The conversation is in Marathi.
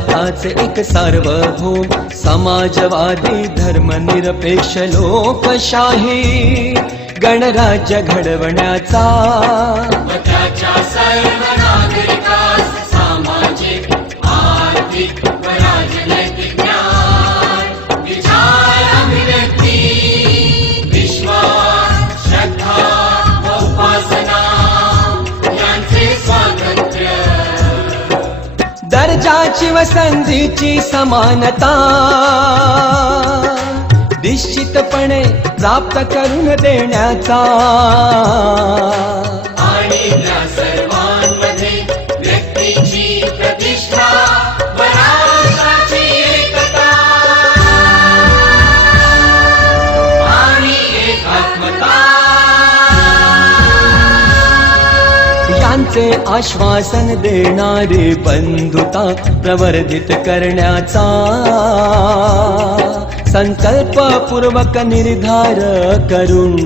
भारताचे एक सार्वभौम समाजवादी धर्मनिरपेक्ष लोकशाही गणराज्य घडवण्याचा त्याच्या सर्व नागरिकास सामाजिक आर्थिक व राजनैतिक ज्ञान विचार अभिव्यक्ती विश्वास श्रद्धा व उपासना यांचे स्वातंत्र्य दर्जाची व संधीची समानता निश्चितपणे प्राप्त करून देण्याचा आणि त्या सर्वांमध्ये व्यक्तीची प्रतिष्ठा व राष्ट्राची एकता आणि एकात्मता यांचे आश्वासन देणारी बंधुता प्रवर्धित करण्याचा संकल्पपूर्वक निर्धार करून